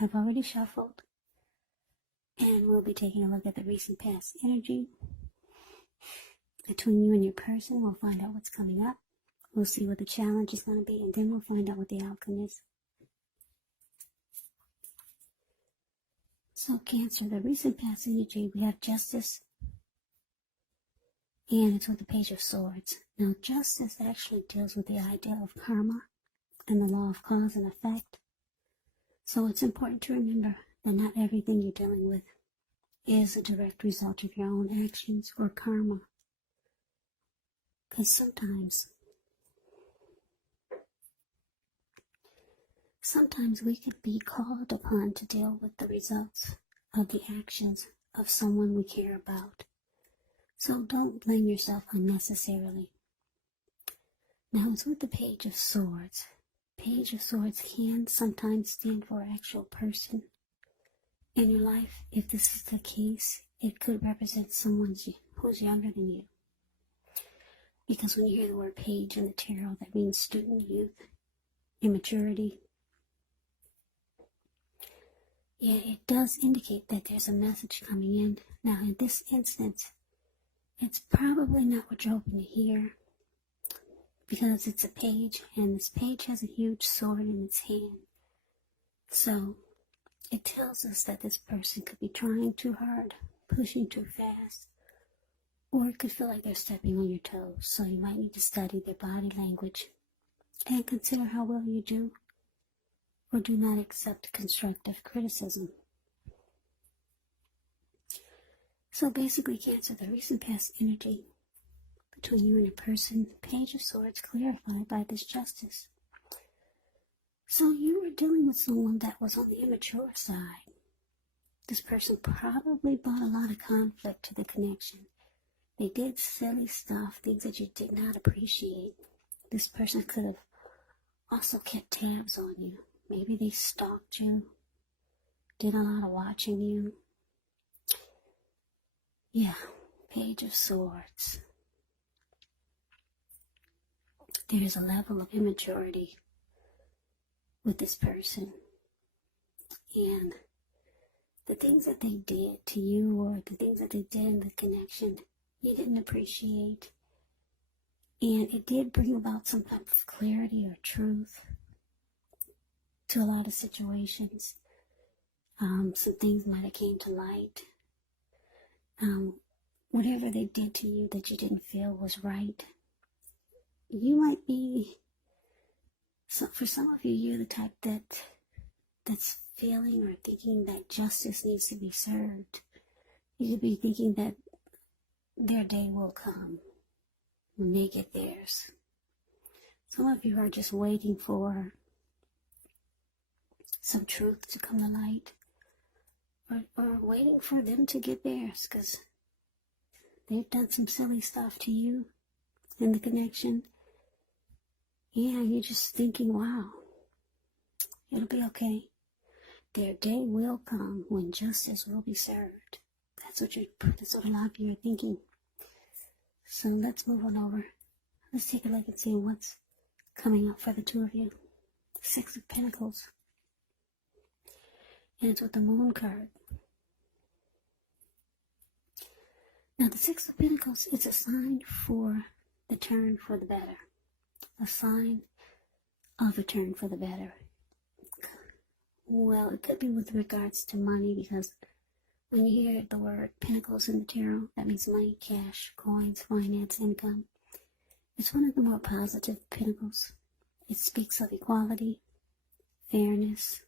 I've already shuffled, and we'll be taking a look at the recent past energy between you and your person. We'll find out what's coming up. We'll see what the challenge is going to be, and then we'll find out what the outcome is. So Cancer, the recent past energy, we have Justice, and it's with the Page of Swords. Now, Justice actually deals with the idea of karma and the law of cause and effect. So it's important to remember that not everything you're dealing with is a direct result of your own actions or karma. Because sometimes we could be called upon to deal with the results of the actions of someone we care about. So don't blame yourself unnecessarily. Now it's with the Page of Swords. Page of Swords can sometimes stand for an actual person in your life. If this is the case, it could represent someone who's younger than you. Because when you hear the word page in the tarot, that means student, youth, immaturity. Yeah, it does indicate that there's a message coming in. Now, in this instance, it's probably not what you're hoping to hear, because it's a page, and this page has a huge sword in its hand. So, it tells us that this person could be trying too hard, pushing too fast, or it could feel like they're stepping on your toes. So you might need to study their body language and consider how well you do or do not accept constructive criticism. So basically, Cancer, the recent past energy between you and your person, Page of Swords, clarified by this Justice. So you were dealing with someone that was on the immature side. This person probably brought a lot of conflict to the connection. They did silly stuff, things that you did not appreciate. This person could have also kept tabs on you. Maybe they stalked you, did a lot of watching you. Yeah, Page of Swords. There is a level of immaturity with this person. And the things that they did to you, or the things that they did in the connection, you didn't appreciate. And it did bring about some type of clarity or truth to a lot of situations. Some things might have came to light. Whatever they did to you that you didn't feel was right, you might be, so for some of you, you're the type that's feeling or thinking that justice needs to be served. You could be thinking that their day will come when they get theirs. Some of you are just waiting for some truth to come to light, or waiting for them to get theirs, because they've done some silly stuff to you in the connection. Yeah, you're just thinking, wow, it'll be okay. Their day will come when justice will be served. That's what a lot of you are thinking. So let's move on over. Let's take a look and see what's coming up for the two of you. Six of Pentacles. And it's with the Moon card. Now, the Six of Pentacles, it's a sign for the turn for the better. A sign of a turn for the better. Well, it could be with regards to money, because when you hear the word Pentacles in the tarot, that means money, cash, coins, finance, income. It's one of the more positive Pentacles. It speaks of equality, fairness,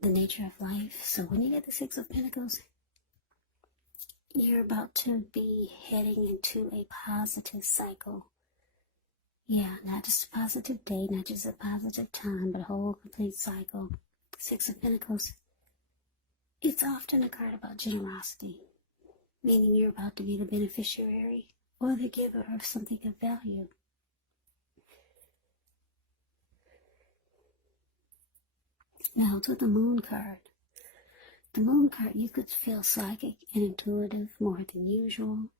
the nature of life. So when you get the Six of Pentacles, you're about to be heading into a positive cycle. Yeah, not just a positive day, not just a positive time, but a whole complete cycle. Six of Pentacles. It's often a card about generosity, meaning you're about to be the beneficiary or the giver of something of value. Now, to the Moon card. The Moon card, you could feel psychic and intuitive more than usual.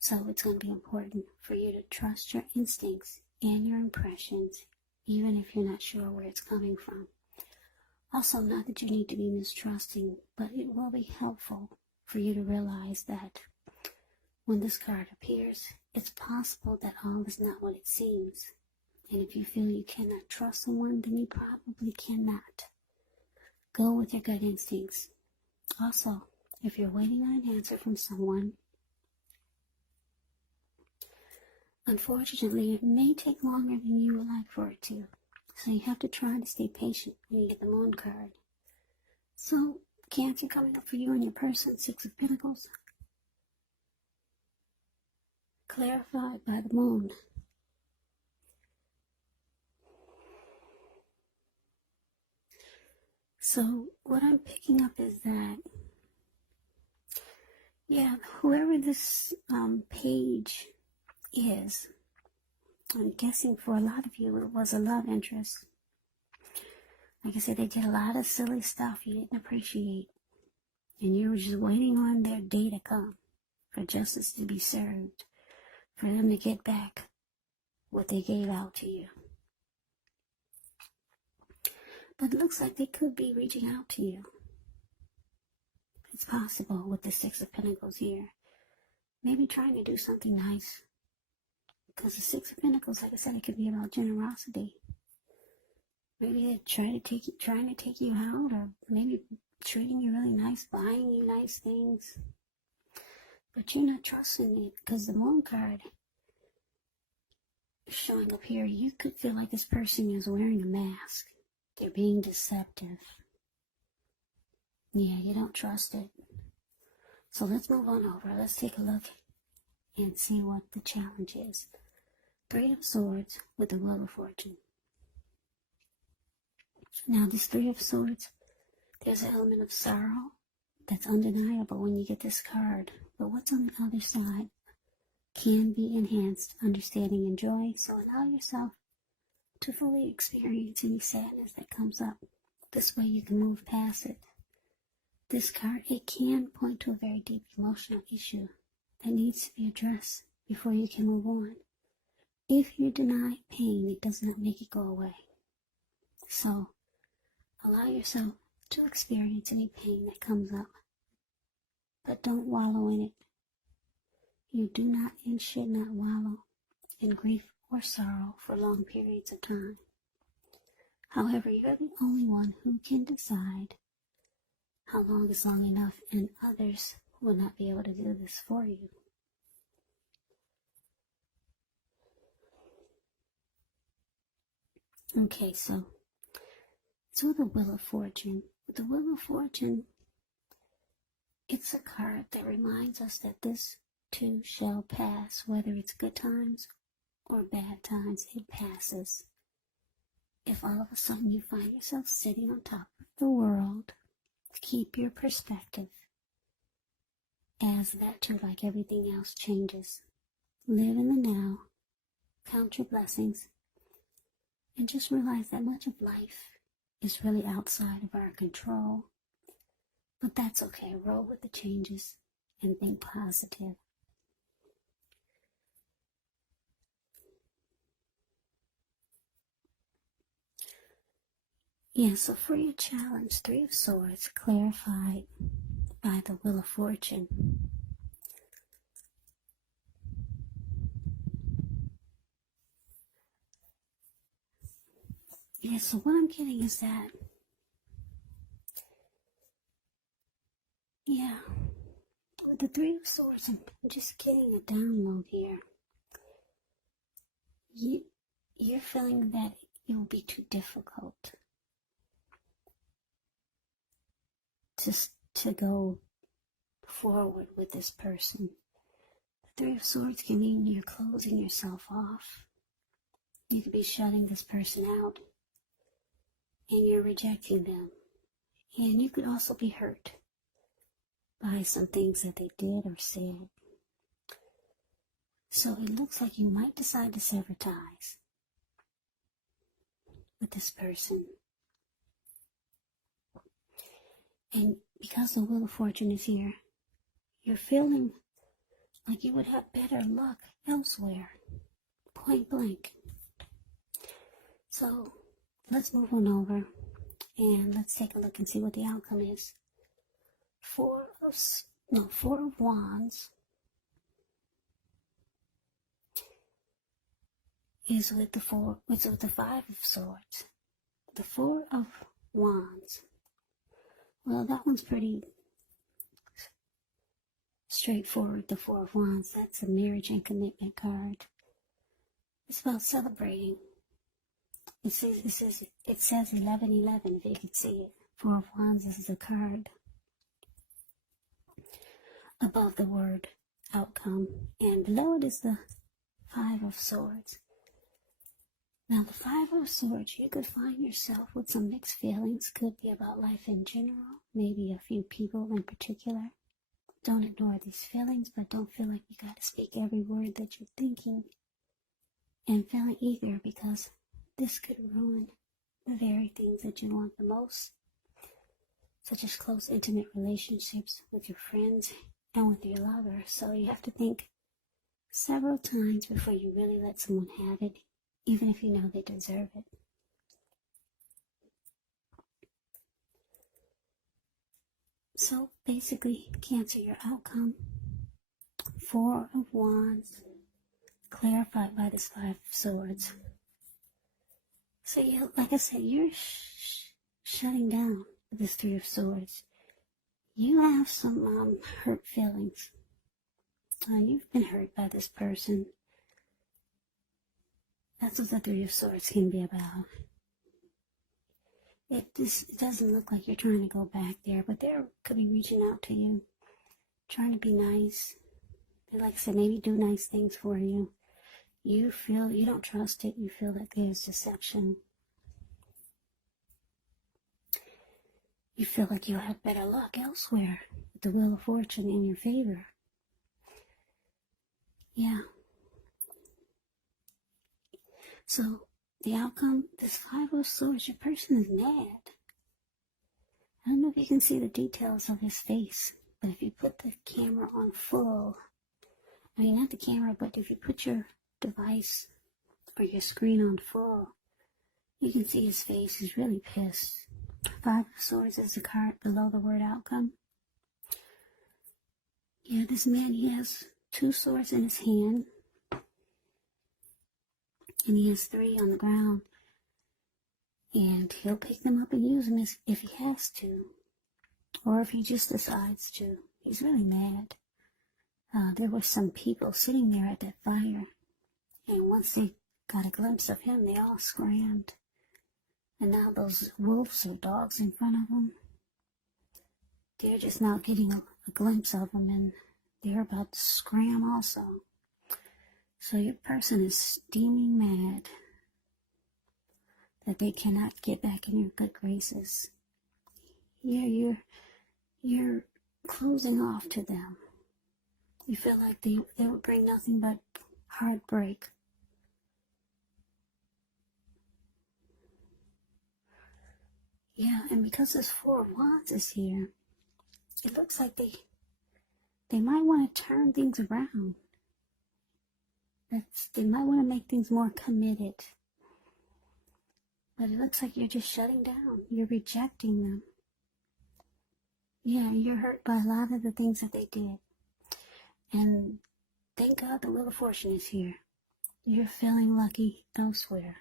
So it's going to be important for you to trust your instincts and your impressions, even if you're not sure where it's coming from. Also, not that you need to be mistrusting, but it will be helpful for you to realize that when this card appears, it's possible that all is not what it seems. And if you feel you cannot trust someone, then you probably cannot. Go with your gut instincts. Also, if you're waiting on an answer from someone, unfortunately, it may take longer than you would like for it to. So you have to try to stay patient when you get the Moon card. So, Cancer coming up for you and your person, Six of Pentacles. Clarified by the Moon. So, what I'm picking up is that, yeah, whoever this page is, I'm guessing for a lot of you it was a love interest. Like I said, they did a lot of silly stuff you didn't appreciate. And you were just waiting on their day to come for justice to be served, for them to get back what they gave out to you. But it looks like they could be reaching out to you. It's possible with the Six of Pentacles here. Maybe trying to do something nice. Because the Six of Pentacles, like I said, it could be about generosity. Maybe they're trying to take you out, or maybe treating you really nice, buying you nice things. But you're not trusting it, because the Moon card is showing up here. You could feel like this person is wearing a mask. They're being deceptive. Yeah, you don't trust it. So let's move on over. Let's take a look and see what the challenge is. Three of Swords with the Wheel of Fortune. Now, this Three of Swords, there's an element of sorrow that's undeniable when you get this card. But what's on the other side can be enhanced understanding and joy. So allow yourself to fully experience any sadness that comes up. This way you can move past it. This card, it can point to a very deep emotional issue that needs to be addressed before you can move on. If you deny pain, it does not make it go away. So, allow yourself to experience any pain that comes up, but don't wallow in it. You do not and should not wallow in grief or sorrow for long periods of time. However, you're the only one who can decide how long is long enough, and others will not be able to do this for you. Okay, so it's with the Wheel of Fortune. With the Wheel of Fortune, it's a card that reminds us that this too shall pass. Whether it's good times or bad times, it passes. If all of a sudden you find yourself sitting on top of the world, keep your perspective, as that too, like everything else, changes. Live in the now, count your blessings, and just realize that much of life is really outside of our control. But that's okay. Roll with the changes and think positive. Yeah, so for your challenge, Three of Swords, clarified by the Wheel of Fortune. Yeah, so what I'm getting is that, yeah, with the Three of Swords, I'm just getting a download here. You're feeling that it will be too difficult to go forward with this person. The Three of Swords can mean you're closing yourself off. You could be shutting this person out, and you're rejecting them. And you could also be hurt by some things that they did or said. So it looks like you might decide to sever ties with this person. And because the Wheel of Fortune is here, you're feeling like you would have better luck elsewhere. Point blank. So let's move on over And let's take a look and see what the outcome is. Four of Wands is with the Five of Swords. The Four of Wands. Well, that one's pretty straightforward. The Four of Wands. That's a marriage and commitment card. It's about celebrating. It says 1111 if you can see it. Four of Wands. This is a card above the word outcome, and below it is the Five of Swords. Now the Five of Swords, you could find yourself with some mixed feelings. Could be about life in general, maybe a few people in particular. Don't ignore these feelings, but don't feel like you gotta speak every word that you're thinking and feeling either, because this could ruin the very things that you want the most, such as close, intimate relationships with your friends and with your lover. So you have to think several times before you really let someone have it, even if you know they deserve it. So basically, Cancer, your outcome, Four of Wands, clarified by this Five of Swords. So like I said, you're shutting down with this Three of Swords. You have some hurt feelings. You've been hurt by this person. That's what the Three of Swords can be about. It doesn't look like you're trying to go back there, but they could be reaching out to you, trying to be nice. Like I said, maybe do nice things for you. You feel you don't trust it. You feel that there's deception. You feel like you'll have better luck elsewhere with the Wheel of Fortune in your favor. Yeah. So, the outcome, this Five of Swords, your person is mad. I don't know if you can see the details of his face, but if you put the camera on full, I mean not the camera, but if you put your device or your screen on full, you can see his face is really pissed. Five of Swords is the card below the word outcome. Yeah, this man, he has two swords in his hand, and he has three on the ground, and he'll pick them up and use them if he has to, or if he just decides to. He's really mad. There were some people sitting there at that fire, and once they got a glimpse of him, they all scrammed. And now those wolves or dogs in front of them, they're just now getting a glimpse of him, and they're about to scram also. So your person is steaming mad that they cannot get back in your good graces. Yeah, you're closing off to them. You feel like they would bring nothing but heartbreak. Yeah, and because this Four of Wands is here, it looks like they might want to turn things around. They might want to make things more committed. But it looks like you're just shutting down. You're rejecting them. Yeah, you're hurt by a lot of the things that they did. And thank God the Wheel of Fortune is here. You're feeling lucky elsewhere.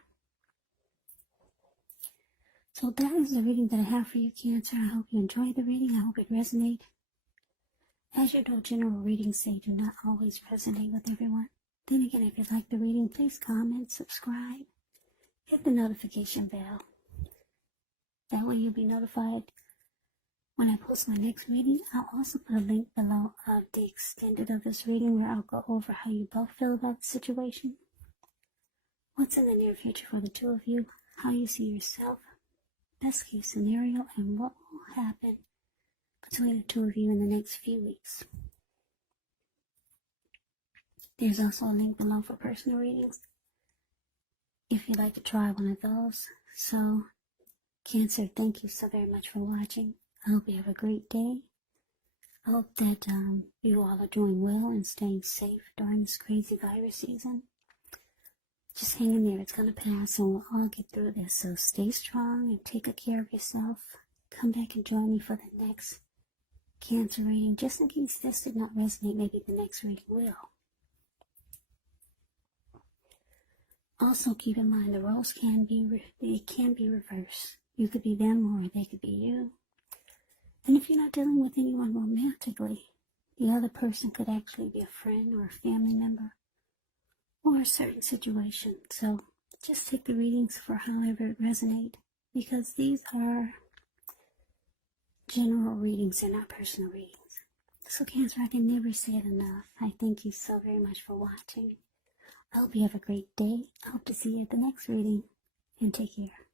So that is the reading that I have for you, Cancer. I hope you enjoyed the reading. I hope it resonated. As you know, general readings say do not always resonate with everyone. Then again, if you like the reading, please comment, subscribe, hit the notification bell. That way you'll be notified when I post my next reading. I'll also put a link below of the extended of this reading where I'll go over how you both feel about the situation, what's in the near future for the two of you, how you see yourself, best case scenario, and what will happen between the two of you in the next few weeks. There's also a link below for personal readings if you'd like to try one of those. So, Cancer, thank you so very much for watching. I hope you have a great day. I hope that you all are doing well and staying safe during this crazy virus season. Just hang in there. It's going to pass and we'll all get through this. So stay strong and take good care of yourself. Come back and join me for the next Cancer reading. Just in case this did not resonate, maybe the next reading will. Also keep in mind the roles can be reversed. You could be them or they could be you. And if you're not dealing with anyone romantically, the other person could actually be a friend or a family member or a certain situation. So just take the readings for however it resonates, because these are general readings and not personal readings. So Cancer, I can never say it enough. I thank you so very much for watching. I hope you have a great day. I hope to see you at the next reading, and take care.